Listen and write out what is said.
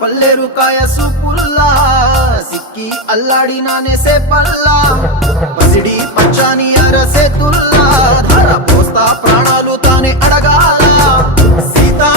పల్లెరు కాయ సూపుల్లా సిక్కి అల్లాడినానే సేపల్లా పసిడి పచ్చాని అరసేతుల్లా ధర పోస్తా ప్రాణాలు తానే అడగాల సీతా